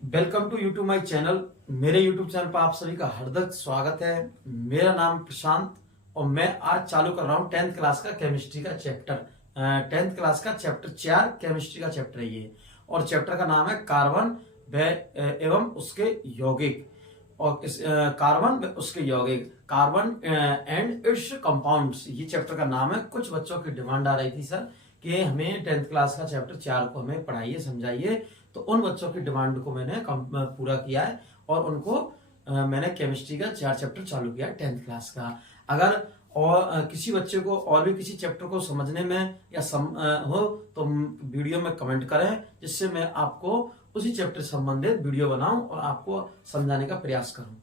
Welcome to YouTube my channel. मेरे YouTube channel पर आप सभी का हार्दिक स्वागत है। मेरा नाम प्रशांत और मैं आज चालू कर रहा हूँ 10th क्लास का केमिस्ट्री का चैप्टर। 10th क्लास का चैप्टर 4 केमिस्ट्री का चैप्टर है ये। और चैप्टर का नाम है कार्बन व एवं उसके यौगिक। और इस कार्बन व उसके यौगिक, कार्बन एंड इट्स कंपाउंड्स, ये चैप्टर का नाम है। कुछ बच्चों की डिमांड आ रही थी सर कि हमें 10th क्लास का चैप्टर 4 को हमें पढ़ाइए, समझाइए। तो उन बच्चों की डिमांड को मैंने पूरा किया है और उनको मैंने केमिस्ट्री का 4 चैप्टर चालू किया है 10th क्लास का। अगर और किसी बच्चे को और भी किसी चैप्टर को समझने में या हो तो वीडियो में कमेंट करें, जिससे मैं आपको उसी चैप्टर से संबंधित वीडियो बनाऊं और आपको समझाने का प्रयास करूं।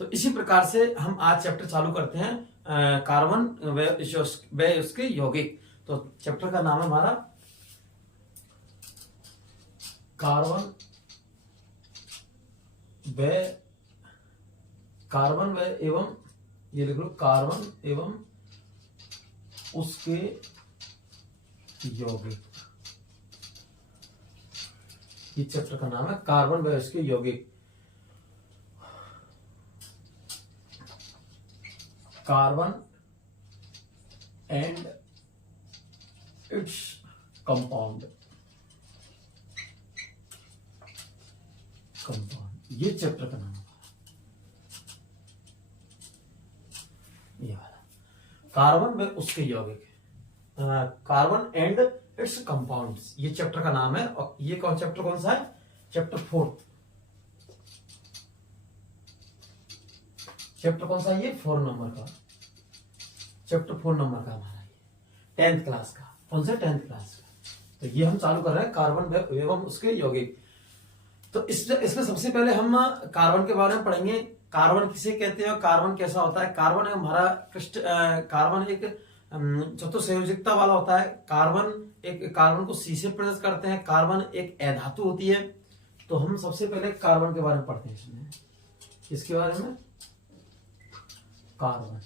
तो इसी प्रकार से हम आज चैप्टर चालू करते हैं कार्बन व उसके यौगिक। तो चैप्टर का नाम है हमारा कार्बन व एवं, ये लिख लो, कार्बन एवं उसके यौगिक। ये चैप्टर का नाम है कार्बन व उसके यौगिक। कार्बन एंड इट्स कंपाउंड, ये चैप्टर का नाम है। ये वाला कार्बन व उसके यौगिक, कार्बन एंड इट्स कंपाउंड्स, ये चैप्टर का नाम है। और ये चैप्टर कौन सा है? चैप्टर 4। चैप्टर कौन सा है ये? 4 नंबर का चैप्टर, 4 नंबर का हमारा ये 10th क्लास का। कौन सा? 10th क्लास का। तो ये हम चालू कर रहे हैं कार्बन एवं उसके यौगिक। तो इसमें सबसे पहले हम कार्बन के बारे में पढ़ेंगे। कार्बन किसे कहते हैं और कार्बन कैसा होता है? कार्बन है हमारा कार्बन एक चतुसंयोजकता वाला होता है। कार्बन को सी से प्रदर्शित करते हैं। कार्बन एक अधातु होती है। तो हम सबसे पहले कार्बन के बारे में पढ़ते हैं। इसमें इसके बारे में कार्बन,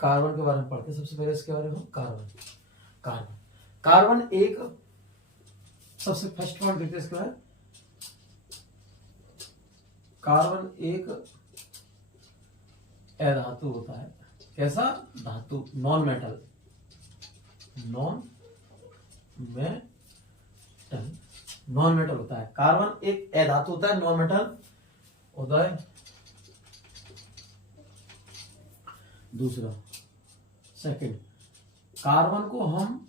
कार्बन के बारे में पढ़ते हैं। सबसे पहले इसके बारे में कार्बन एक, सबसे फर्स्ट पॉइंट देखते हैं इसके बारे में। कार्बन एक अधातु होता है। कैसा? धातु, नॉन मेटल। नॉन मेटल होता है। कार्बन एक अधातु होता है, नॉन मेटल होता है। दूसरा, सेकंड, कार्बन को हम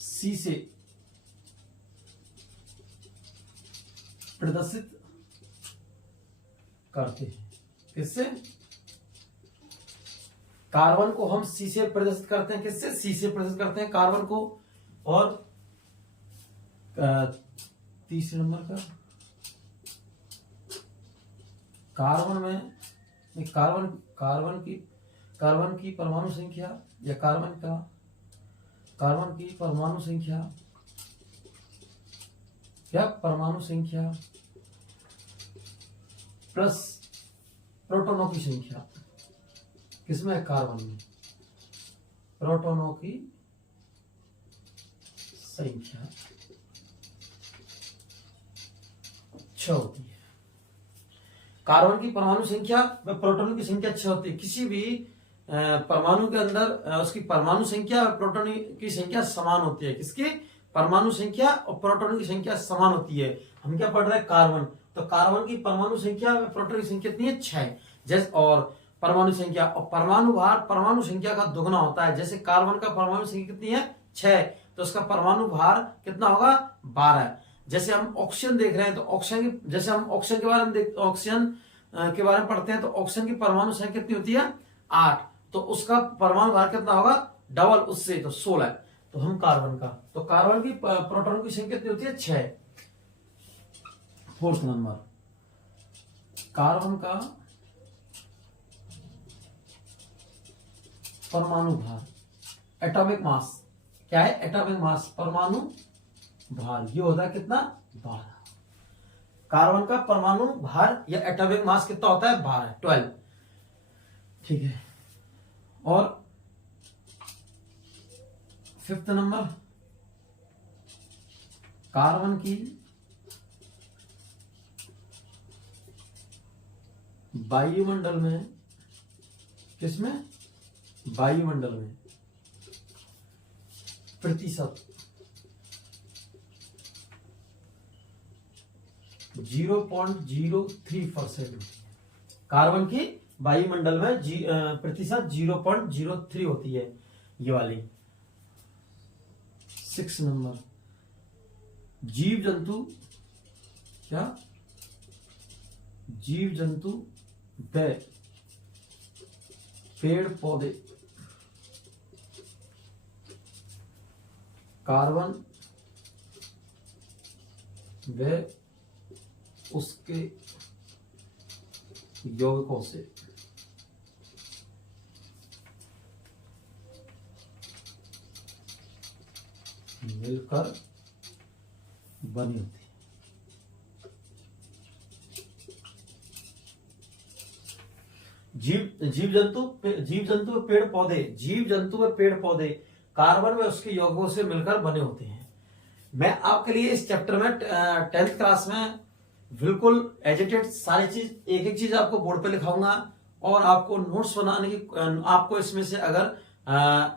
सी से प्रदर्शित करते हैं। किससे? कार्बन को हम सी से प्रदर्शित करते हैं। किससे? सी से प्रदर्शित करते हैं कार्बन को। और तीसरे नंबर का, कार्बन में कार्बन की परमाणु संख्या या कार्बन की परमाणु संख्या या परमाणु संख्या प्लस प्रोटॉनों की संख्या। किसमें है? कार्बन में प्रोटॉनों की संख्या 6 होती है। कार्बन की परमाणु संख्या व प्रोटॉन की संख्या 6 होती है। किसी भी परमाणु के अंदर उसकी परमाणु संख्या और प्रोटॉन की संख्या समान होती है। किसकी? परमाणु संख्या और प्रोटॉन की संख्या समान होती है। हम क्या पढ़ रहे हैं? कार्बन। तो कार्बन की परमाणु संख्या व प्रोटॉन की संख्या कितनी है? 6। जैसे, और परमाणु संख्या और परमाणु भार परमाणु संख्या का दुगना होता है। जैसे कार्बन का परमाणु संख्या कितनी है? 6, तो उसका परमाणु भार कितना होगा? 12। जैसे हम ऑक्सीजन देख रहे हैं तो जैसे हम ऑक्सीजन के बारे में पढ़ते हैं तो ऑक्सीजन की परमाणु संख्या कितनी होती है? 8, तो उसका परमाणु भार कितना होगा? डबल उससे, तो 16। तो हम कार्बन का, तो कार्बन की प्रोटॉन की संख्या कितनी होती है? 6। 4th नंबर, कार्बन का परमाणु भार, एटॉमिक मास। क्या है? एटॉमिक मास, परमाणु भार। ये होता है कितना? 12। कार्बन का परमाणु भार या एटॉमिक मास कितना होता है? 12, 12। ठीक है। और 5th नंबर, कार्बन की वायुमंडल में, किसमें, वायुमंडल में प्रतिशत 0.03%। कार्बन की वायुमंडल में प्रतिशत 0.03 होती है, ये वाली। 6 नंबर, जीव जंतु, क्या, जीव जंतु व पेड़ पौधे कार्बन व उसके यौगिकों से मिलकर बनी होती है। जीव जंतु पेड़ पौधे, जीव जंतु व पेड़ पौधे कार्बन व उसके यौगिकों से मिलकर बने होते हैं। मैं आपके लिए इस चैप्टर में 10th क्लास में बिल्कुल एजिटेड सारी चीज, एक एक चीज आपको बोर्ड पे लिखाऊंगा और आपको नोट्स बनाने की, आपको इसमें से अगर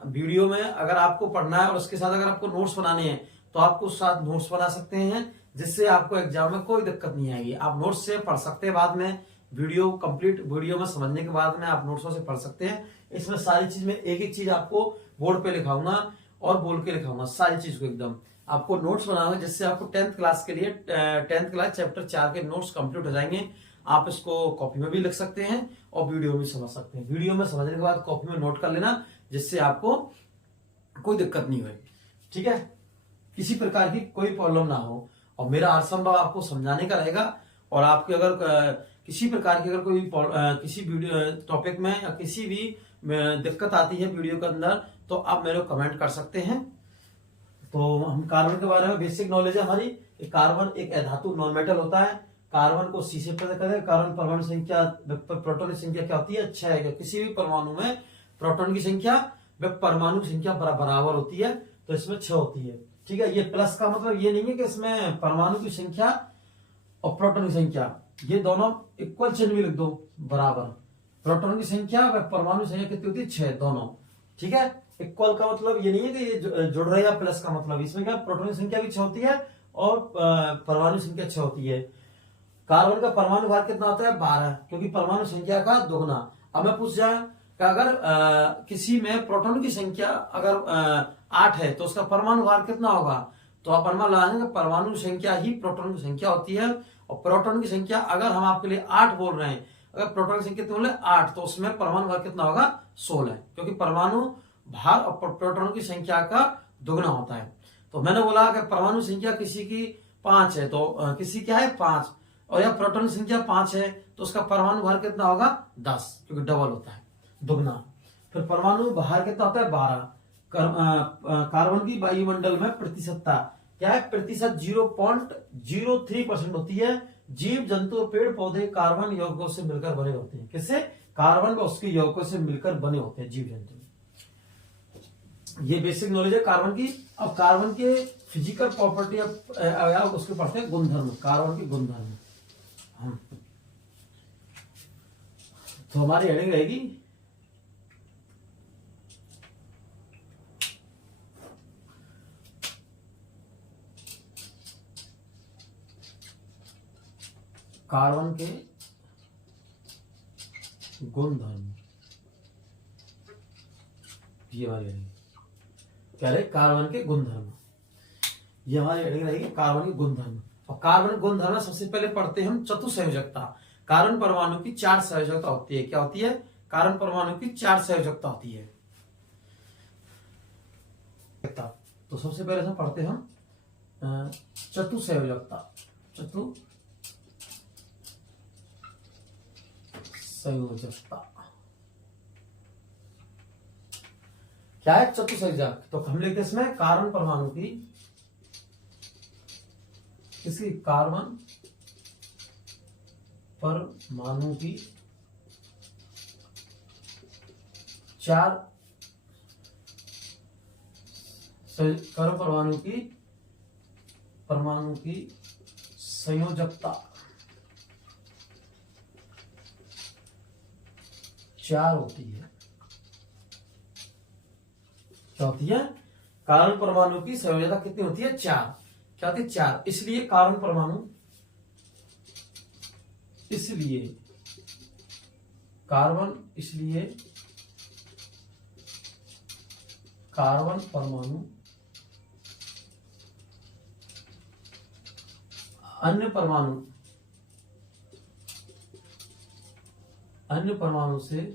वीडियो में अगर आपको पढ़ना है और उसके साथ अगर आपको नोट्स बनाने हैं तो आपको साथ नोट्स बना सकते हैं, जिससे आपको एग्जाम में कोई दिक्कत नहीं आएगी। आप नोट्स से पढ़ सकते हैं, बाद में वीडियो कंप्लीट वीडियो में समझने के बाद में आप नोट्सों से पढ़ सकते हैं। इसमें सारी चीज में एक एक चीज आपको बोर्ड पे लिखाऊंगा और बोल के लिखाऊंगा सारी चीज को एकदम। आपको नोट्स बनाना, जिससे आपको 10th क्लास के लिए 10th क्लास चैप्टर 4 के नोट्स कंप्लीट हो जाएंगे। आप इसको कॉपी में भी लिख सकते हैं और वीडियो में समझ सकते हैं। वीडियो में समझने के बाद कॉपी में नोट कर लेना, जिससे आपको कोई दिक्कत नहीं हुई, ठीक है, किसी प्रकार की कोई प्रॉब्लम ना हो। और मेरा हर संभव आपको समझाने का रहेगा। और आपके अगर किसी प्रकार की अगर कोई किसी वीडियो टॉपिक में या किसी भी दिक्कत आती है वीडियो के अंदर, तो आप मेरे को कमेंट कर सकते हैं। तो हम कार्बन के बारे में बेसिक नॉलेज है हमारी। कार्बन एक अधातु नॉन मेटल होता है। कार्बन को C से पता करें। कार्बन परमाणु संख्या, प्रोटॉन की संख्या क्या होती है, 6 है। किसी भी परमाणु में प्रोटॉन की संख्या व परमाणु की संख्या बराबर होती है, तो इसमें 6 होती है, ठीक है। ये प्लस का मतलब ये नहीं है कि इसमें परमाणु की संख्या और प्रोटॉन की संख्या ये दोनों इक्वल चिन्ह भी लिख दो, बराबर। प्रोटॉन की संख्या व परमाणु की संख्या कितनी होती है, 6 दोनों, ठीक है। इक्वल का मतलब ये नहीं है कि ये जुड़ रहे हैं, प्लस का मतलब इसमें क्या, प्रोटॉन की संख्या भी 6 होती है और परमाणु की संख्या 6 होती है। कार्बन का परमाणु भार कितना होता है, 12, क्योंकि परमाणु संख्या का दोगुना। अब मैं पूछ जाए कि अगर किसी में प्रोटॉन की संख्या अगर 8 है तो उसका परमाणु भार कितना होगा, तो आप अनुमान लगाएंगे परमाणु संख्या ही प्रोटॉन की संख्या होती है। और प्रोटॉन की संख्या अगर हम आपके लिए 8 बोल रहे हैं, अगर प्रोटॉन की संख्या बोले 8, तो उसमें परमाणु भार कितना होगा, 16, क्योंकि परमाणु भार और प्रोटॉन की संख्या का दुगना होता है। तो मैंने बोला कि परमाणु संख्या किसी की 5 है तो किसी क्या है 5, और या प्रोटॉन की संख्या 5 है तो उसका परमाणु भार कितना होगा, 10, क्योंकि डबल होता है, दुगना। फिर परमाणु भार कितना होता है, 12। कार्बन की वायुमंडल में प्रतिशतता क्या है, प्रतिशत 0.03% होती है। जीव जंतु पेड़ पौधे कार्बन यौगिकों से मिलकर बने होते हैं। किससे, कार्बन व उसके यौगिकों से मिलकर बने होते हैं जीव जंतु। ये बेसिक नॉलेज है कार्बन की। अब कार्बन के फिजिकल प्रॉपर्टी अब उसके पढ़ते हैं गुणधर्म, कार्बन के गुणधर्म। तो हमारी हेडिंग रहेगी कार्बन के गुणधर्म। ये वाली हेडिंग क्या रहे, कार्बन के गुणधर्म। ये हमारी हेडिंग रहेगी कार्बन के गुणधर्म। और कार्बन गुणधर्म में सबसे पहले पढ़ते हैं हम चतुसंयोजकता। कार्बन परमाणु की 4 संयोजकता होती है। क्या होती है, कार्बन परमाणु की 4 संयोजकता होती है। तो सबसे पहले हम पढ़ते हैं चतुसंयोजकता। चतुसंयोजकता क्या है, चतुसंयोजक। तो हम लिखते हैं इसमें कार्बन परमाणु की, किसी कार्बन परमाणु की 4 कार्बन परमाणु की संयोजकता 4 होती है। क्या होती है? कार्बन परमाणु की संयोजकता कितनी होती है? 4। क्या होती है? 4। इसलिए कार्बन परमाणु कार्बन परमाणु अन्य परमाणु से,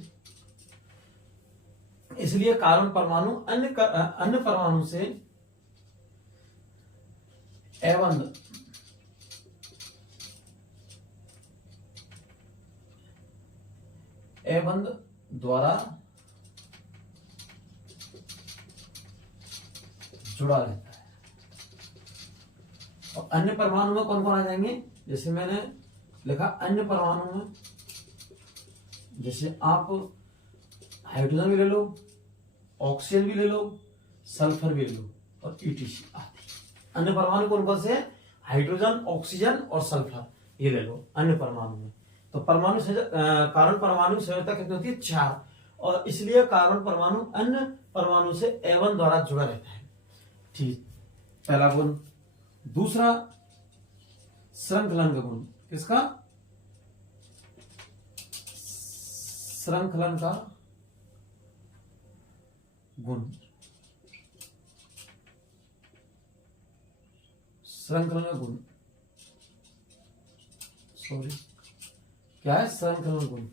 इसलिए कार्बन परमाणु अन्य परमाणु से एबंध द्वारा जुड़ा रहता है। और अन्य परमाणु में कौन कौन आ जाएंगे? जैसे मैंने लिखा अन्य परमाणु में, जैसे आप हाइड्रोजन भी ले लो, ऑक्सीजन भी ले लो, सल्फर भी ले लो और ईटीसी आदि। अन्य परमाणु कौन कौन से? हाइड्रोजन, ऑक्सीजन और सल्फर, ये ले लो अन्य परमाणु में। तो कार्बन परमाणु संयोजकता कितनी होती है? 4। और इसलिए कार्बन परमाणु अन्य परमाणु से एवन द्वारा जुड़ा रहता है। ठीक, पहला गुण। दूसरा, श्रृंखलन का गुण। किसका? श्रृंखलन का गुण। श्रृंखलन का गुण, सॉरी, क्या है? श्रृंखलन गुण।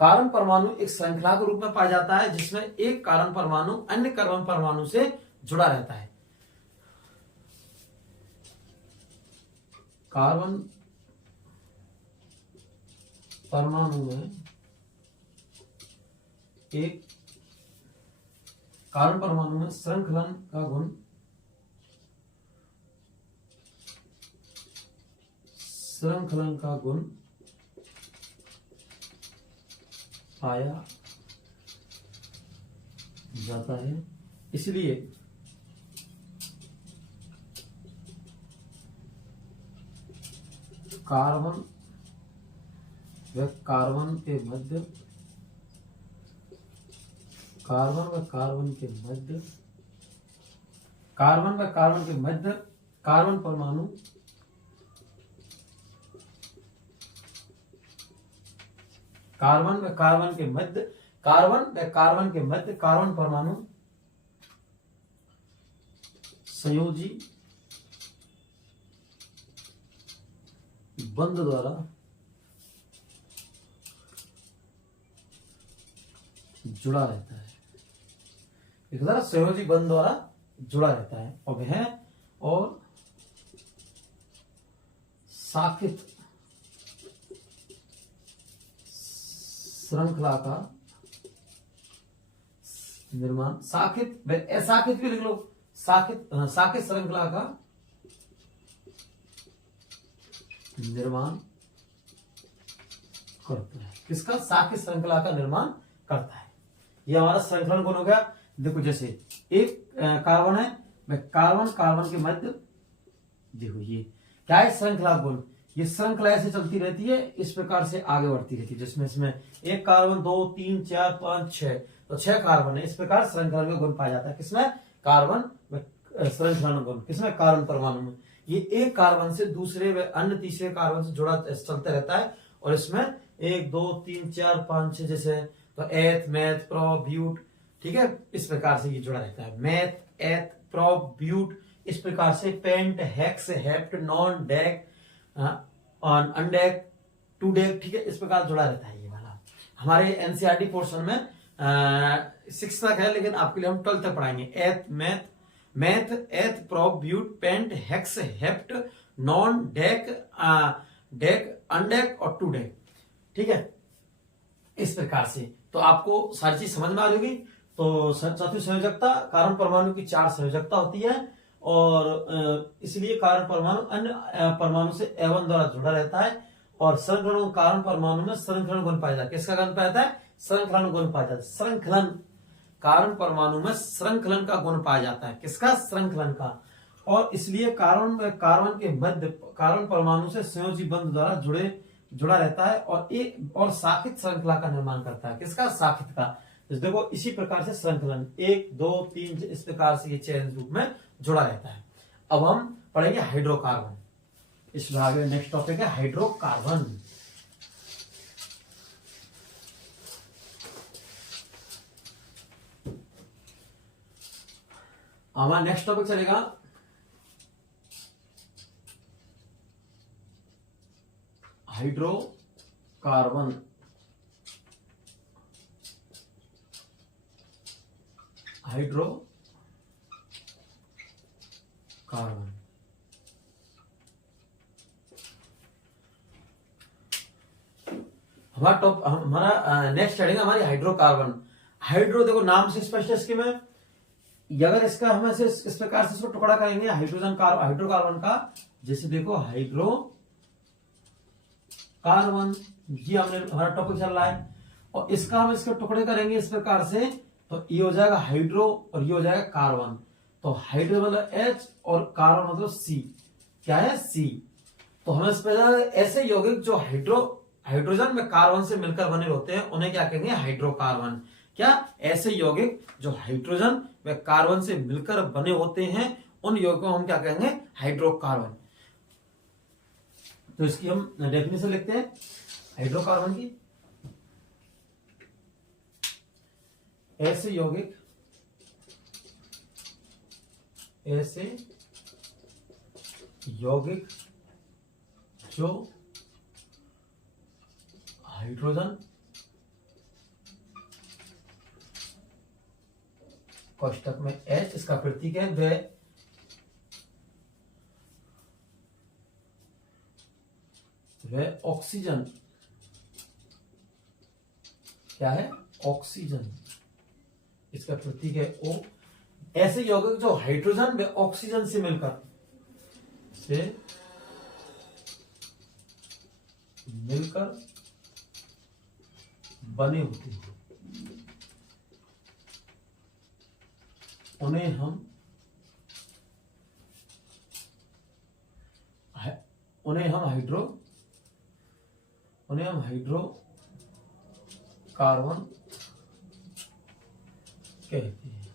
कार्बन परमाणु एक श्रृंखला के रूप में पाया जाता है जिसमें एक कार्बन परमाणु अन्य कार्बन परमाणु से जुड़ा रहता है। कार्बन परमाणु में एक कार्बन परमाणु में श्रृंखलन का गुण पाया जाता है। इसलिए कार्बन व कार्बन के मध्य कार्बन परमाणु कार्बन परमाणु संयोजी बंध द्वारा जुड़ा रहता है। एक तरह संयोजी बंध द्वारा जुड़ा रहता है और वह और साकित श्रृंखला का निर्माण, साकित भी लिख लो, साकित श्रृंखला का निर्माण करता है। किसका? साकित श्रृंखला का निर्माण करता है। ये हमारा श्रृंखलन गुण हो गया। देखो, जैसे एक कार्बन है, मैं कार्बन के मध्य, देखो ये क्या है? श्रृंखला गुण। ये श्रृंखला ऐसे चलती रहती है, इस प्रकार से आगे बढ़ती रहती है, जिसमें इसमें एक कार्बन, 2, 3, 4, 5, 6, तो 6 कार्बन है। इस प्रकार श्रृंखलन का गुण पाया जाता है। किसमें? कार्बन श्रृंखलन गुण। किसमें? कार्बन परमाणु में। ये एक कार्बन से दूसरे व अन्य तीसरे कार्बन से जुड़ा चलते रहता है और इसमें 1, 2, 3, 4, 5, 6 जैसे, तो एथ, मेथ, प्रो, ब्यूट, ठीक है, इस प्रकार से ये जुड़ा रहता है। मेथ, एथ, प्रो, ब्यूट, इस प्रकार से pent, hex, hept, non, dec, undec, dodec, ठीक है, इस प्रकार जुड़ा रहता है। ये वाला हमारे एनसीईआरटी पोर्शन में 6 तक है, लेकिन आपके लिए हम 12 तक पढ़ाएंगे। Meth, eth, pro, but, pent, hex, hept, non, dec, dec, undec और टू डेक, ठीक है, इस प्रकार से। तो आपको सारी चीज समझ में आ रही होगी। तो चौथी संयोजकता, कार्बन परमाणु की 4 संयोजकता होती है और इसलिए कार्बन परमाणु अन्य परमाणु से एवन द्वारा जुड़ा रहता है। और कार्बन परमाणु में श्रृंखलन गुण पाया जाता है। किसका गुण पाया जाता है? श्रृंखलन गुण पाया जाता है। श्रृंखलन कार्बन परमाणु में श्रृंखलन का गुण पाया जाता है। किसका? श्रृंखलन का। और इसलिए कार्बन के मध्य कार्बन परमाणु से संयोजी बंध द्वारा जुड़ा रहता है और शाखित श्रृंखला का निर्माण करता है। किसका? शाखित का। देखो इसी प्रकार से श्रृंखलन 1 2 3 इस प्रकार से ये चेन रूप में जुड़ा रहता है। अब हम पढ़ेंगे हाइड्रोकार्बन। इस भाग में नेक्स्ट टॉपिक है हाइड्रोकार्बन। हमारा नेक्स्ट टॉपिक चलेगा हाइड्रोकार्बन। हाइड्रोकार्बन हमारा नेक्स्ट हेडिंग हमारी हाइड्रोकार्बन। हाइड्रो देखो नाम से स्पष्ट है इसके में। अगर इसका हम ऐसे इस प्रकार से इसको टुकड़ा करेंगे हाइड्रोकार्बन का, जैसे देखो हाइड्रोकार्बन ये हमारा टॉपिक चल रहा है, और इसका हम इसके टुकड़े करेंगे इस प्रकार से, तो ये हो जाएगा हाइड्रो और ये हो जाएगा कार्बन। तो हाइड्रो मतलब H और कार्बन मतलब C। क्या है? C। तो हमें इस पर ऐसे यौगिक जो हाइड्रोजन में कार्बन से मिलकर बने होते हैं उन्हें क्या कहेंगे? हाइड्रोकार्बन। क्या? ऐसे यौगिक जो हाइड्रोजन व कार्बन से मिलकर बने होते हैं उन यौगिकों को हम क्या कहेंगे? हाइड्रोकार्बन। तो इसकी हम डेफिनेशन लिखते हैं हाइड्रोकार्बन की। ऐसे यौगिक जो हाइड्रोजन कोष्टक में H इसका प्रतीक है, वे ऑक्सीजन। क्या है? ऑक्सीजन। इसका प्रतीक है O। ऐसे यौगिक जो हाइड्रोजन व ऑक्सीजन से मिलकर बने होते हैं उन्हें हम हाइड्रोकार्बन कहते हैं।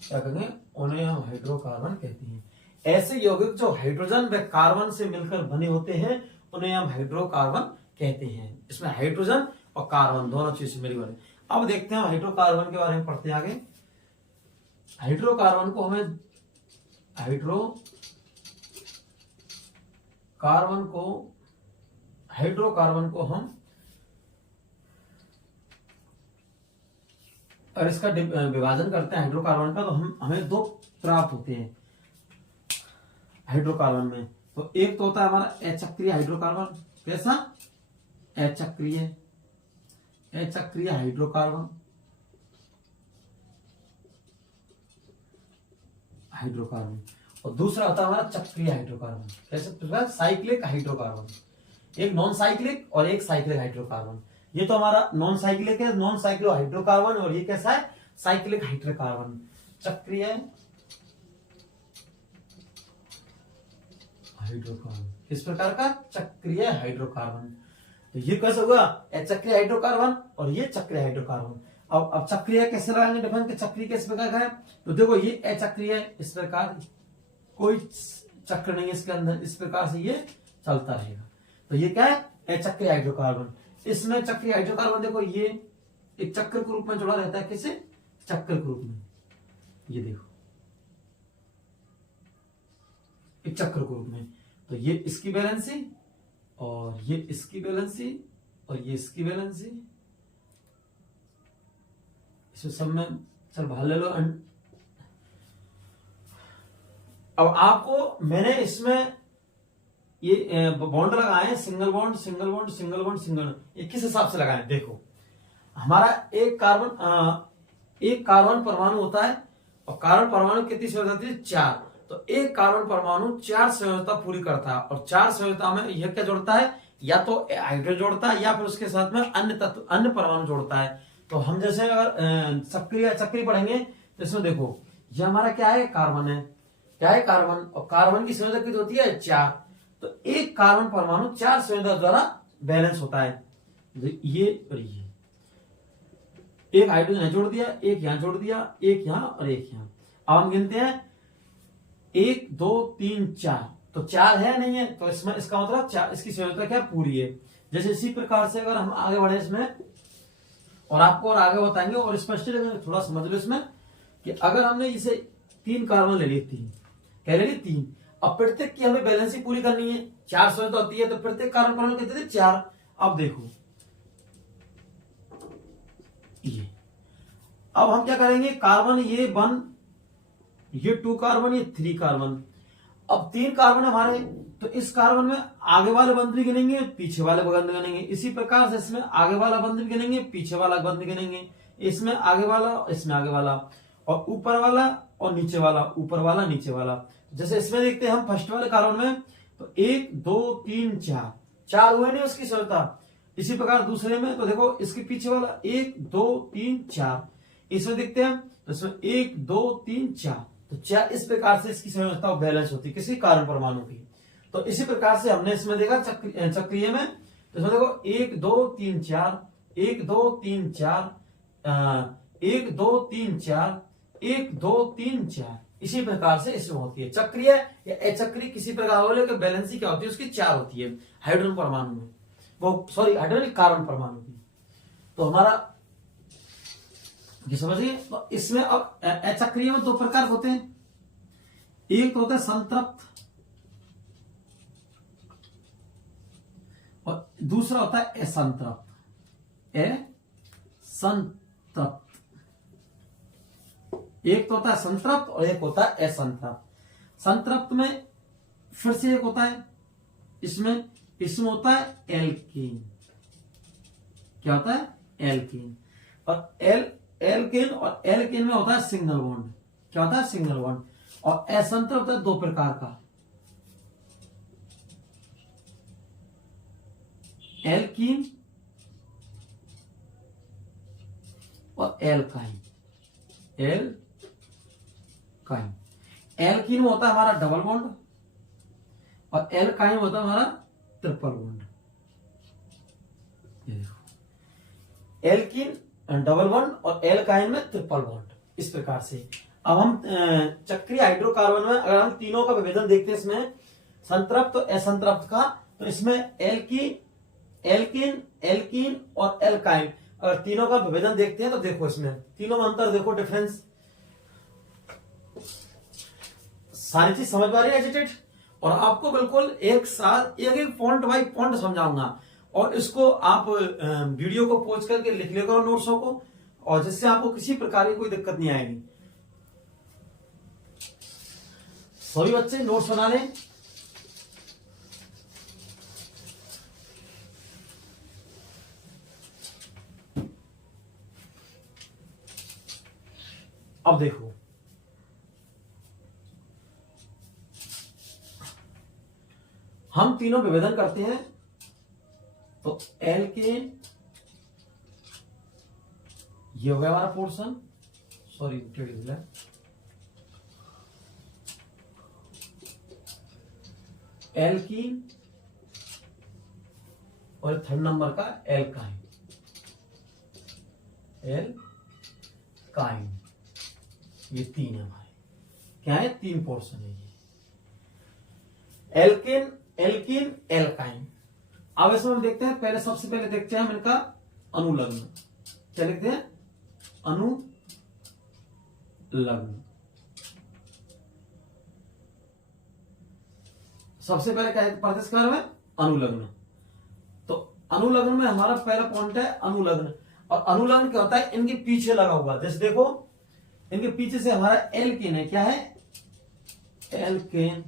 क्या कहेंगे? उन्हें हम हाइड्रोकार्बन कहते हैं। ऐसे यौगिक जो हाइड्रोजन व कार्बन से मिलकर बने होते हैं उन्हें हम हाइड्रोकार्बन कहते हैं। इसमें हाइड्रोजन और कार्बन दोनों चीज मिली बने। अब देखते हैं हाइड्रोकार्बन के बारे में पढ़ते हैं आगे। हाइड्रोकार्बन को हम और इसका विभाजन करते हैं हाइड्रोकार्बन का, तो हमें दो प्राप्त होते हैं हाइड्रोकार्बन में। तो एक तो होता है हमारा अचक्रिय हाइड्रोकार्बन। कैसा? अचक्रिय हाइड्रोकार्बन। और दूसरा होता है हमारा चक्रीय हाइड्रोकार्बन। कैसे? Cyclic hydrocarbon. एक नॉन साइक्लिक और एक साइक्लिक हाइड्रोकार्बन। ये तो हमारा नॉन साइक्लिक है, नॉन साइक्लो हाइड्रोकार्बन, और ये कैसा है? Cyclic hydrocarbon. चक्रीय हाइड्रोकार्बन। किस प्रकार का? चक्रीय हाइड्रोकार्बन। तो ये कैसे होगा? अचक्रीय हाइड्रोकार्बन और ये चक्रीय हाइड्रोकार्बन। अब चक्रीय कैसे लगाएंगे डिफरेंस के? चक्रीय किस प्रकार का है? तो देखो ये अचक्रीय इस प्रकार, कोई चक्र नहीं इसके अंदर, इस प्रकार से ये चलता रहेगा। तो ये क्या है? अचक्रीय हाइड्रोकार्बन। इसमें चक्रीय हाइड्रोकार्बन देखो ये एक चक्र के रूप में जुड़ा रहता है। किसे? चक्र के रूप में। ये देखो एक चक्र के रूप में। तो ये इसकी वैलेंसी और ये इसकी वैलेंसी और ये इसकी वैलेंसी, इस सब में चल बाहर ले लो। अब आपको मैंने इसमें ये बॉन्ड लगाए, single bond single bond single bond single, ये किस हिसाब से लगाए? देखो हमारा एक कार्बन परमाणु होता है, और कार्बन परमाणु कितनी संयोजकता होती है? 4। तो एक कार्बन परमाणु 4 संयोजकता पूरी करता है, और 4 संयोजकता में यह क्या जोड़ता है? या तो हाइड्रोजन जोड़ता है या फिर उसके साथ में अन्य परमाणु जोड़ता है। तो हम जैसे अगर चक्री पढ़ेंगे तो इसमें देखो ये हमारा क्या है, कार्बन है, क्या है, कार्बन, और कार्बन की संयोजक कितनी होती है, 4। तो एक कार्बन परमाणु 4 संयोजक द्वारा बैलेंस होता है। ये और ये एक हाइड्रोजन यहां जोड़ दिया, एक यहां जोड़ दिया, एक यहां और एक यहां। अब हम गिनते हैं 1 2 3 4, तो 4 है नहीं है, तो इसमें इसका मतलब 4, इसकी संयोजकता क्या पूरी है। जैसे इसी प्रकार से अगर हम आगे बढ़े इसमें और आपको और आगे बताएंगे और स्पष्ट थोड़ा समझ लो इसमें कि अगर हमने इसे 3 कार्बन ले लिए, 3 क्या ले लिए, 3, अब प्रत्येक की हमें बैलेंस ही पूरी करनी है, 4 संयोजकता होती है, तो प्रत्येक कार्बन परमाणु कितने थे, 4। अब देखो ये, अब हम क्या करेंगे, कार्बन ये 1, ये 2 कार्बन, ये 3 कार्बन, अब 3 कार्बन हमारे, तो इस कार्बन में आगे वाले बंध भी गिनेंगे, पीछे वाले बंध गिनेंगे। इसी प्रकार से इसमें आगे वाला बंध भी गिनेंगे, पीछे वाला बंध गिनेंगे, इसमें आगे वाला, इसमें आगे वाला, और ऊपर वाला और नीचे वाला, ऊपर वाला नीचे वाला। जैसे इसमें देखते हैं हम फर्स्ट वाले कार्बन में, तो 1 2 3 4, 4 हुए नहीं उसकी संयोजकता। इसी प्रकार दूसरे में तो देखो इसके पीछे वाला 1 2 3 4, इसमें देखते हैं तो इसमें 1 2 3 4, तो 4 इस प्रकार से इसकी संयोजकता बैलेंस होती है किसी कार्बन परमाणु की। तो इसी प्रकार से हमने इसमें देखा चक्रीय में, तो इसमें देखो 1 2 3 4, 1 2 3 4, 1 2 3 4, 1 2 3 4, इसी प्रकार से इसमें होती है। चक्रीय या अचक्रीय किसी प्रकार हो, लेकिन बैलेंस क्या होती है उसकी 4 होती है हाइड्रोजन परमाणु में, वो सॉरी हाइड्रोजन कार्बन परमाणु की। तो हमारा ये समझिए, तो इसमें अब अचक्रीय में 2 प्रकार होते हैं, एक तो होता है संतृप्त और दूसरा होता है असंतृप्त। एक तो होता है संतृप्त और एक होता है असंतृप्त। संतृप्त में फिर से एक होता है, इसमें होता है एल्कीन। क्या होता है, एल्कीन। और एल्कीन में होता है सिंगल बॉन्ड। क्या होता है, सिंगल बॉन्ड। और असंतृप्त होता है 2 प्रकार का, एल्कीन और एल्काइन। एल्कीन में होता है हमारा डबल बॉन्ड और एल्काइन में होता है हमारा triple bond. Alkene double bond और एल्काइन में ट्रिपल बॉन्ड, इस प्रकार से। अब हम चक्रीय हाइड्रोकार्बन में अगर हम तीनों का विभेदन देखते हैं, इसमें संतृप्त और असंतृप्त का, तो इसमें एल्कीन और एल्काइन, अगर तीनों का विभेदन देखते हैं तो देखो इसमें तीनों में अंतर देखो, डिफरेंस, सारी चीज समझ पा रही है एजुकेट। और आपको बिल्कुल एक साथ एक पॉइंट बाई पॉइंट समझाऊंगा, और इसको आप वीडियो को पॉज करके लिख लेगा नोट्सों को, और जिससे आपको किसी प्रकार की कोई दिक्कत नहीं आएगी। सभी बच्चे नोट्स बना लें। अब देखो हम तीनों विभेदन करते हैं, तो एल्केन ये हो गया हमारा पोर्शन, सॉरी एल्कीन और थर्ड नंबर का एल्काइन। ये 3 है हमारे, क्या है, 3 पोर्शन है ये, एल्केन एल्कीन एल्काइन। अब इसमें हम देखते हैं, पहले सबसे पहले देखते हैं हम इनका अनुलग्न। क्या लिखते हैं, अनुलग्न। सबसे पहले क्या पढ़ते इसके बारे में, अनुलग्न। तो अनुलग्न में हमारा पहला पॉइंट है अनुलग्न। और अनुलग्न क्या होता है, इनके पीछे लगा हुआ, जैसे देखो इनके पीछे से हमारा एल्केन है, क्या है, एल्केन।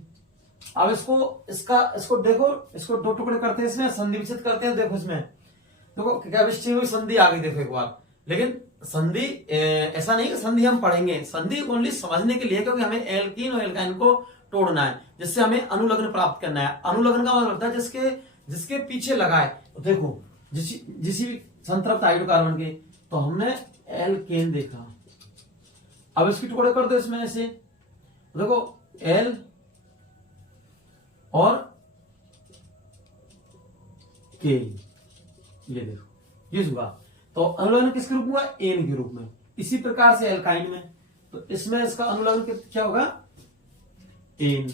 अब इसको देखो, इसको 2 टुकड़े करते हैं, इसमें संधि विच्छेद करते हैं। देखो इसमें देखो केमिस्ट्री में संधि आ गई, देखो एक बार। लेकिन संधि ऐसा नहीं कि संधि हम पढ़ेंगे, संधि ओनली समझने के लिए, क्योंकि हमें एल्कीन और एल्काइन को तोड़ना है, जिससे हमें अनुलग्न प्राप्त करना है। अनुलग्न का मतलब होता है जिसके पीछे लगा है। तो देखो जिसी संतृप्त हाइड्रोकार्बन के, तो हमने एल्केन देखा। अब इसके टुकड़े कर दो इसमें ऐसे, देखो एल और के, ये देखो ये हुआ। तो अनुलग्न किसके रूप में हुआ? एन के रूप में। इसी प्रकार से एल्काइन में, तो इसमें इसका अनुलग्न क्या होगा? एन।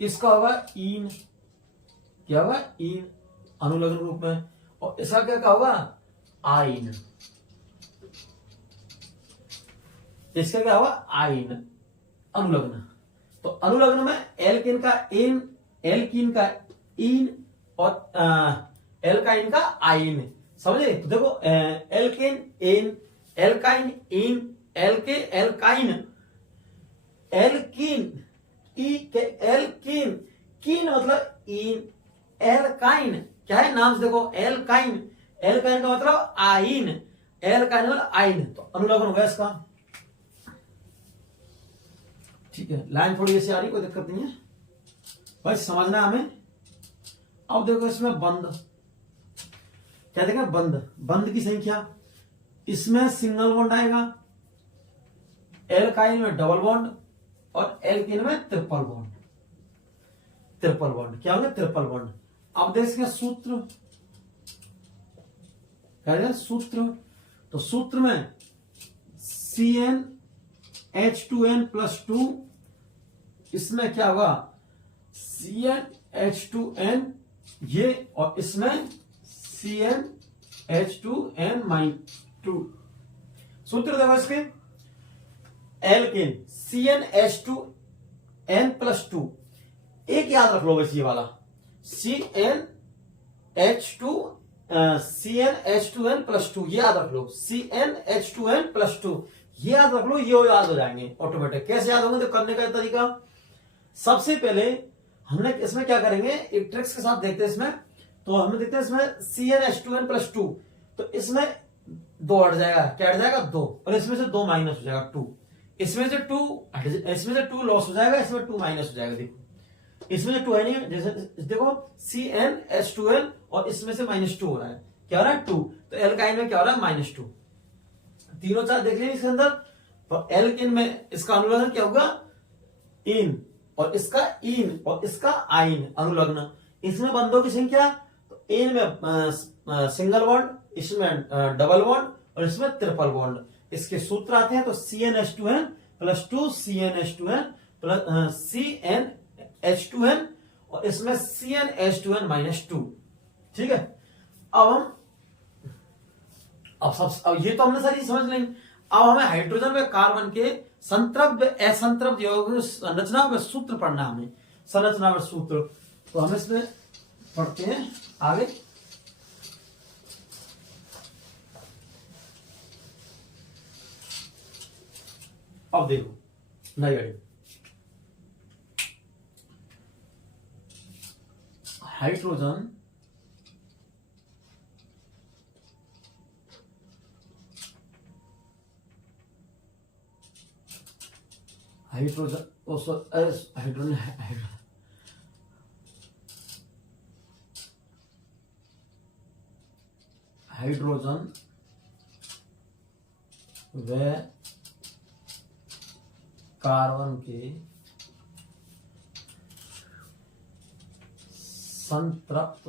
इसका होगा इन, क्या होगा? इन, अनुलग्न रूप में। और इसका क्या होगा? आइन। इसका क्या होगा? आइन, अनुलग्न। तो अनुलग्न में एल्केन का एन, एल्कीन का इन और एल्काइन का आइन, समझे? तो देखो एल्केन एन, एल्काइन इन, एल्के एल्काइन, एल्कीन ई के एल्कीन, कीन मतलब इन, एल्काइन क्या है? नाम से देखो एल्काइन, एल्काइन का मतलब आइन, एल्काइन मतलब आइन। तो अनुलग्न हो गया इसका। ठीक है, लाइन थोड़ी ऐसी आ रही, कोई दिक्कत नहीं है, बस समझना हमें। अब देखो इसमें बंद, क्या देखें? बंद, बंद की संख्या, इसमें सिंगल बॉन्ड आएगा, एल्काइन में डबल बॉन्ड और एल्कीन में ट्रिपल बॉन्ड। ट्रिपल बॉन्ड क्या होगा? Triple bond. अब देखेंगे सूत्र, क्या है सूत्र? तो सूत्र में CnH2n+2, इसमें क्या होगा? CnH2n ये, और इसमें CnH2n-2। सूत्र देखो इसके, एल्केन CnH2n+2, एक याद रख लो बस ये वाला CnH2n+2, ये याद रख लो, CnH2n+2 ये याद रख लो, ये याद हो जाएंगे ऑटोमेटिक। कैसे याद होंगे? तो करने का तरीका, सबसे पहले हमने इसमें क्या करेंगे, एक ट्रिक्स के साथ देखते हैं इसमें। तो हम देखते हैं इसमें CnH2n+2, तो इसमें 2 हट जाएगा, क्या हट जाएगा? 2, और इसमें से 2 माइनस हो जाएगा 2, इसमें से 2 लॉस हो जाएगा, इसमें 2 माइनस हो जाएगा। देखो इसमें से 2 है नहीं, जैसे देखो CnH2n और इसमें से -2 हो रहा है, क्या हो रहा है? 2। तो एल्काइन में क्या हो रहा है? -2। तीनों चार देख लेंगे इसके अंदर। तो एल्केन में इसका अनुलग्न क्या होगा? इन, और इसका इन, और इसका आइन, अनुलग्न। इसमें बंधों की संख्या, तो इन में सिंगल बॉन्ड, इसमें डबल बॉन्ड, और इसमें ट्रिपल बॉन्ड। इसके सूत्र आते हैं, तो CnH2n+2, CnH2n, और इसमें CnH2n-2। ठीक है, अब ये तो हमने सारी समझ लेंगे। अब हमें हाइड्रोजन व कार्बन के संतृप्त असंतृप्त यौगिक संरचना व सूत्र पढ़ना, हमें संरचना व सूत्र। तो हम इसमें पढ़ते हैं आगे। अब देखो नई गाड़ी, हाइड्रोजन हाइड्रोजन हाइड्रोजन हाइड्रोजन व कार्बन के संतृप्त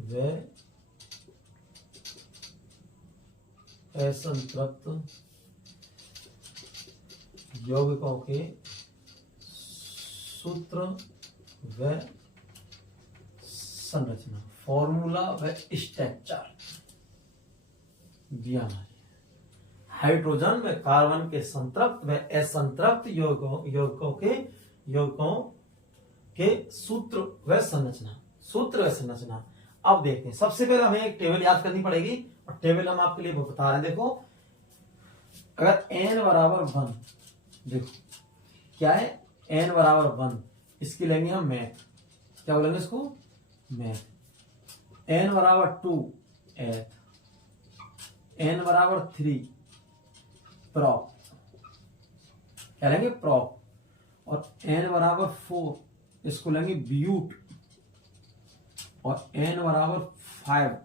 व असंतृप्त यौगिकों के सूत्र व संरचना, फॉर्मूला व स्ट्रक्चर दिया है। हाइड्रोजन व कार्बन के संतृप्त व असंतृप्त यौगिकों के सूत्र व संरचना, सूत्र व संरचना। अब देखते हैं, सबसे पहले हमें एक टेबल याद करनी पड़ेगी, और टेबल हम आपके लिए बता रहे हैं। देखो अगर n बराबर 1, देखो क्या है, n बराबर 1, इसकी लेंगे हम मैथ, क्या बोलेंगे इसको? मैथ। n बराबर 2 एथ, n बराबर 3 प्रॉप, क्या लेंगे? प्रॉप। और n बराबर 4 इसको लेंगे ब्यूट, और n बराबर 5,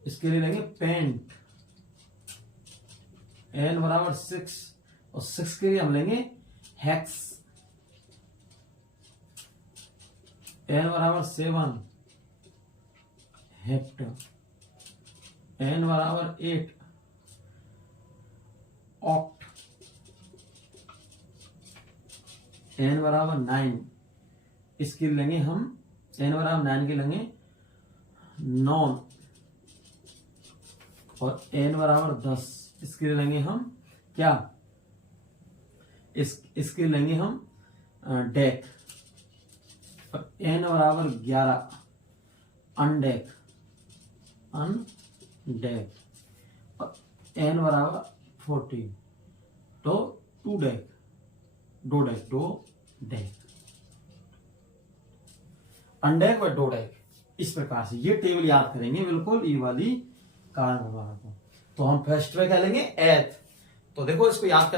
इसके लिए लेंगे पेंट, n बराबर 6, और 6 के लिए हम लेंगे हेक्स, n बराबर 7 हेप्ट, n बराबर 8 ऑक्ट, n बराबर 9, इसके लिए लेंगे हम n बराबर 9 के लेंगे नॉन, और n बराबर 10, इसके लिए लेंगे हम क्या, इसके लेंगे हम डेक, और n बराबर 11 अनडेक, और n बराबर 14, तो टू डेक, दो डेक, अनडेक और दो डेक। इस प्रकार से ये टेबल याद करेंगे बिल्कुल, ये वाली कारण हमारा को। तो हम फर्स्ट में क्या लेंगे, एथ। तो देखो इसको याद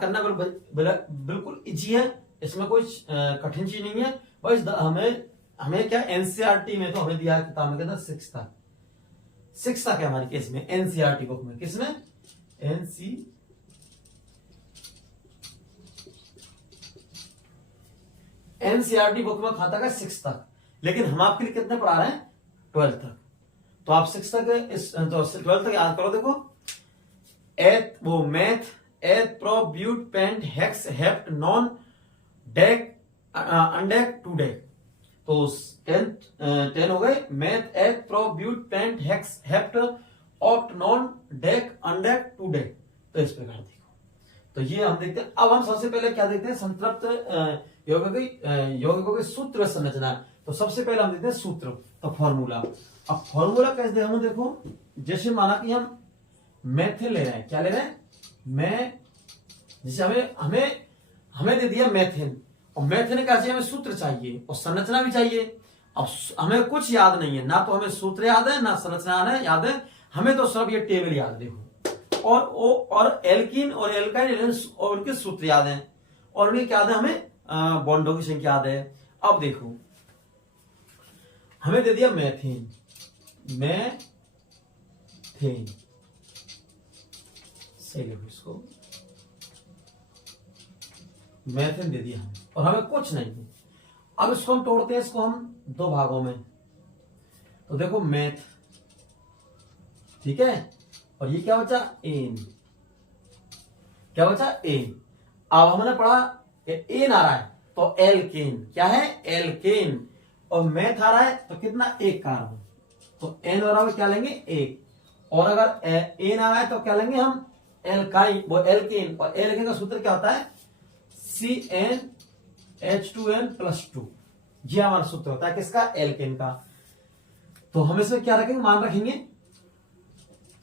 करना बिल्कुल इजी है, इसमें कोई कठिन चीज नहीं है। बस हमें क्या एनसीईआरटी में तो हमें दिया किताब में कहता 6 तक है हमारे केस में, एनसीईआरटी बुक में। किसमें, एनसीईआरटी बुक में खाता है 6 तक, लेकिन हम आपके लिए कितने पढ़ा रहे हैं, 12 तक। तो आप 6 तक तो 12 तक याद करो। देखो meth, eth, pro, but, pent, hex, hept, non, dec, undec, dodec. तो 10 हो गए, meth, eth, pro, but, pent, hex, hept, oct, non, dec, undec, dodec. तो इस प्रकार देखो, तो ये हम देखते हैं। अब हम सबसे पहले क्या देखते हैं, संतृप्त यौगिकों के सूत्र संरचना। तो सबसे पहले हम देखते हैं सूत्र, तो फॉर्मूला। अब फॉर्मूला कैसे दे, हम देखो, जैसे माना कि हम मेथिन ले रहे हैं, क्या ले रहे हैं, जैसे हमें दे दिया मेथिन, और मेथिन का हमें सूत्र चाहिए और संरचना भी चाहिए। अब हमें कुछ याद नहीं है, ना तो हमें सूत्र याद है, ना संरचना याद है, हमें तो सब ये टेबल याद है। देखो, और एल्कीन और एल्काइन और उनके सूत्र याद हैं, और उनके क्या याद है, हमें बॉन्डों की संख्या याद है। अब देखो, हमें दे दिया मेथिन, सही लिखो इसको, मेथिन दे दिया हमें, और हमें कुछ नहीं है। अब इसको हम तोड़ते हैं, इसको हम दो भागों में। तो देखो मैथ, ठीक है, और ये क्या बचा, एन, क्या बचा, एन। अब हमने पढ़ा एन आ रहा है तो एल्केन, क्या है, एल्केन, और मैथ आ रहा है तो कितना, एक कार्बन, तो एन बराबर क्या लेंगे, एक। और अगर एन आ रहा है तो क्या लेंगे हम, एल्काइन, वो एल्केन, और एल्केन का सूत्र क्या होता है, CnH2n+2। ये हमारा सूत्र होता है किसका, एल्केन का। तो हम इसमें क्या रखेंगे, मान रखेंगे,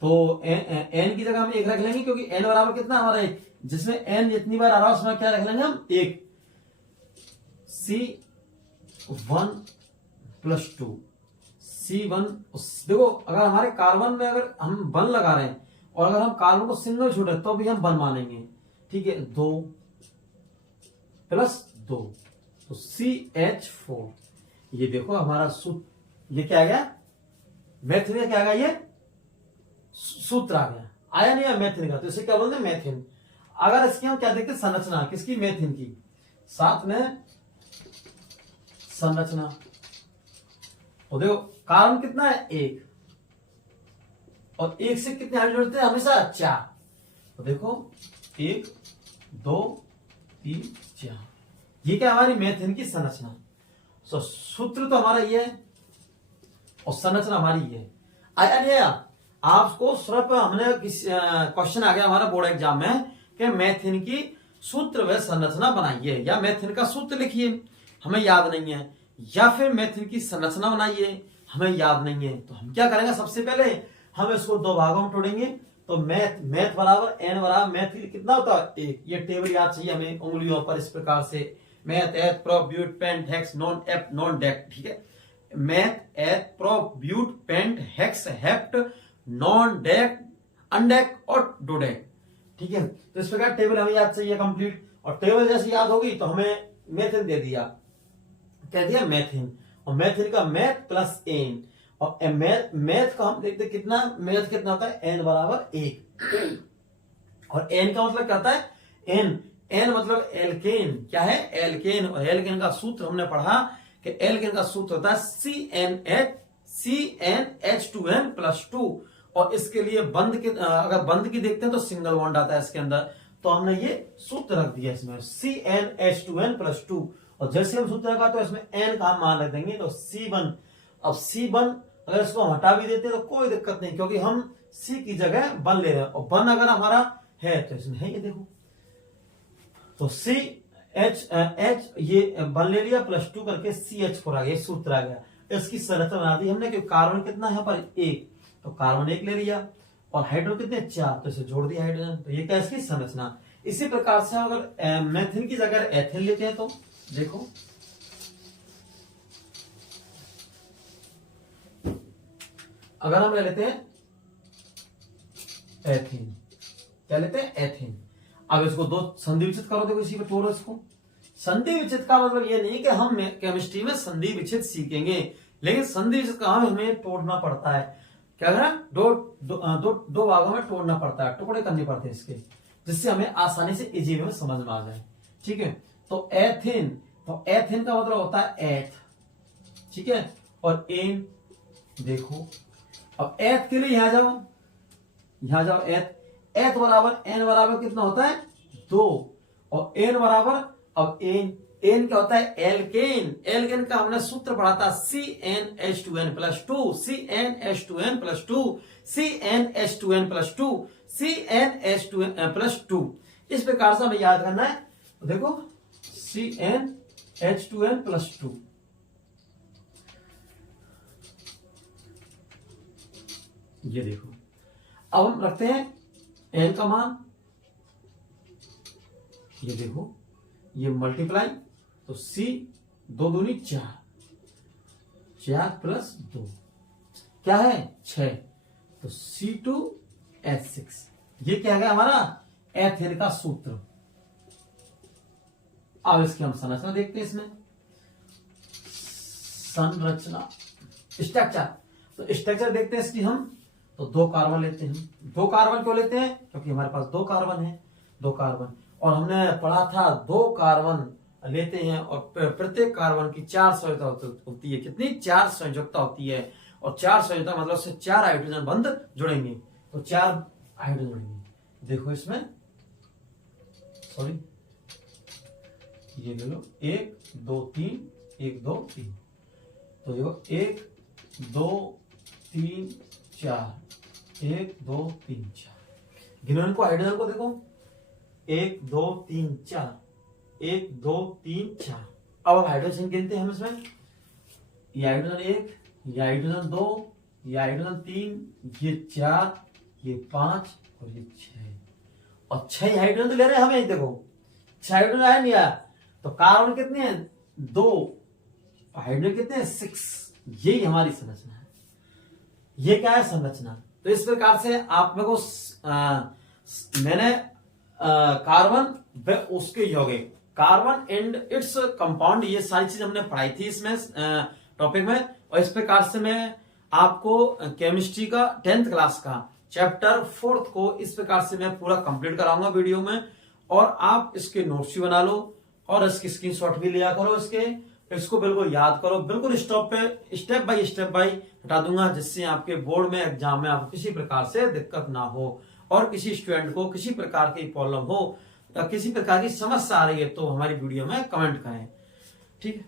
तो एन की जगह हम एक रख लेंगे, क्योंकि एन बराबर कितना हमारा एक, जिसमें एन जितनी बार आ रहा है उसमें क्या रख लेंगे हम, एक। C1+2, C1। देखो, अगर हमारे कार्बन में अगर हम 1 लगा रहे हैं, और अगर हम कार्बन को सिंगल छोड़ रहे तो भी हम 1 मानेंगे, ठीक है। 2+2, तो CH4। ये देखो हमारा सूत्र, ये क्या आ गया, मेथिन का क्या आ गया, ये सूत्र आ गया, आया नहीं है मेथिन का, तो इसे क्या बोलते हैं, मेथिन। अगर इसकी हम क्या देखते हैं, संरचना किसकी, मेथिन की, साथ में संरचना। तो देखो कार्बन कितना है, एक, और एक से कितने हाइड्रोजन जुड़ते हैं, हमेशा 4। तो देखो 1 2 3 4, ये क्या हमारी मेथिन की संरचना। सो सूत्र तो हमारा ये है, और संरचना हमारी ये है। आया आपको सिर्फ हमने क्वेश्चन आ गया हमारा बोर्ड एग्जाम में कि मेथिन की सूत्र व संरचना बनाइए, या मेथिन का सूत्र लिखिए, हमें याद नहीं है, या फिर मेथिन की संरचना बनाइए, हमें याद नहीं है। तो हम क्या करेंगे, सबसे पहले हम इसको दो भागों में तोड़ेंगे। तो मैथ बराबर एन बराबर, मैथ कितना होता है, एक। ये टेबल याद चाहिए हमें उंगलियों पर, इस प्रकार से, meth, eth, pro, but, pent, hex, non, एप, नॉन, डेक, ठीक है। Meth, eth, pro, but, pent, hex, hept, non, dec, undec और डोडेक, ठीक है। तो इस प्रकार टेबल हमें याद चाहिए कंप्लीट, और टेबल जैसे याद होगी तो हमें मेथिन दे दिया, क्या दिया, मेथिन। और मैथ का मैथ प्लस एन, और मैथ का हम देखते कितना, मैथ कितना होता है, एन बराबर 1, और एन का मतलब क्या होता है, एन मतलब एल्केन, क्या है, एल्केन, और एल्केन का सूत्र हमने पढ़ा कि एल्केन का सूत्र होता है CnH2n + 2, और इसके लिए बंद के, अगर बंद की देखते हैं तो सिंगल बॉन्ड आता है इसके अंदर, तो हमने ये सूत्र रख दिया इसमें CnH2n + 2, और जैसे हम सूत्र रखा तो इसमें n का मान रख देंगे तो C1। अब C1 अगर इसको हम हटा भी देते हैं तो कोई दिक्कत नहीं, क्योंकि हम C की जगह 1 ले रहे हैं, और 1 अगर हमारा है तो इसमें है, ये देखो, तो CH ये 1 ले लिया +2 करके CH4 आ गया, सूत्र आ गया। इसकी संरचना बना दी हमने, क्योंकि कार्बन कितना है पर 1, तो कार्बन 1 ले लिया, और हाइड्रोजन कितने 4, तो इसे जोड़ दिया हाइड्रोजन, तो ये क्या इसकी संरचना। इसी प्रकार से अगर मेथिन की जगह एथिन लेते हैं तो देखो, अगर हम ले लेते हैं एथिन, क्या लेते हैं, एथिन। अब इसको 2 संधि विच्छेद करो, देखो इसी पे तोड़ो इसको। संधि विच्छेद का मतलब ये नहीं कि हम केमिस्ट्री में संधि विच्छेद सीखेंगे, लेकिन संधि विच्छेद का हमें तोड़ना पड़ता है, क्या करना, दो भागों में तोड़ना पड़ता है, टुकड़े करने पड़ते हैं इसके, जिससे हमें आसानी से इजी वे में समझ में आ जाए। ठीक है, तो एथिन, तो एथिन का मतलब होता है एथ, ठीक है, और एन देखो, अब एथ के लिए यहां जाओ, एथ बराबर एन बराबर कितना होता है 2, और एन बराबर, अब एन क्या होता है, एल्केन, एल्केन का हमने सूत्र पढ़ा था CnH2n + 2, CnH2n + 2, CnH2n + 2, CnH2n + 2। इस प्रकार से हमें याद करना है, तो देखो CnH2n + 2, ये देखो। अब हम रखते हैं एन का मान, ये देखो, ये मल्टीप्लाई, तो C 2 दूनी 4, 4 + 2 क्या है 6, तो C2H6, ये क्या है हमारा एथिन का सूत्र। अब इसकी हम संरचना देखते हैं, इसमें संरचना स्ट्रक्चर, तो स्ट्रक्चर देखते हैं इसकी हम, तो 2 कार्बन लेते हैं। 2 कार्बन क्यों लेते हैं, क्योंकि हमारे पास 2 कार्बन है, 2 कार्बन, और हमने पढ़ा था 2 कार्बन लेते हैं और प्रत्येक कार्बन की 4 संयोजकता होती है, कितनी 4 संयोजकता होती है, और 4 संयोजकता मतलब से 4 हाइड्रोजन बंध जुड़ेंगे, तो 4 हाइड्रोजन जुड़ेंगे। देखो इसमें, सॉरी, ये ले लो 1 2 3, 1 2 3, तो देखो 1 2 3 4, 1 2 3 4, गिनो इनको, हाइड्रोजन को देखो, 1 2 3 4, 1 2 3 4। अब हम हाइड्रोजन गिनते हैं हम इसमें, ये हाइड्रोजन 1, ये हाइड्रोजन 2, ये हाइड्रोजन 3, ये 4, ये 5 और ये 6, और 6 हाइड्रोजन तो ले रहे हैं हमें, देखो 6 हाइड्रोजन आया नहीं आया, तो कार्बन कितने हैं 2, हाइड्रोजन कितने हैं 6, यही हमारी संरचना है। ये क्या है संरचना, तो इस प्रकार से आप मेरे को मैंने कार्बन व उसके यौगिक, कार्बन एंड इट्स कंपाउंड, ये सारी चीज हमने पढ़ाई थी इसमें टॉपिक में, और इस प्रकार से मैं आपको केमिस्ट्री का 10th क्लास का चैप्टर 4th को इस प्रकार से मैं पूरा कंप्लीट कराऊंगा वीडियो में, और आप इसके नोट्स भी बना लो और इसकी स्क्रीनशॉट भी लिया करो, इसको बिल्कुल याद करो, बिल्कुल स्टेप बाय हटा दूंगा, जिससे आपके बोर्ड में एग्जाम में आपको किसी प्रकार से दिक्कत ना हो, और किसी स्टूडेंट को किसी प्रकार की प्रॉब्लम हो या किसी प्रकार की समस्या आ रही है तो हमारी वीडियो में कमेंट करें। ठीक है।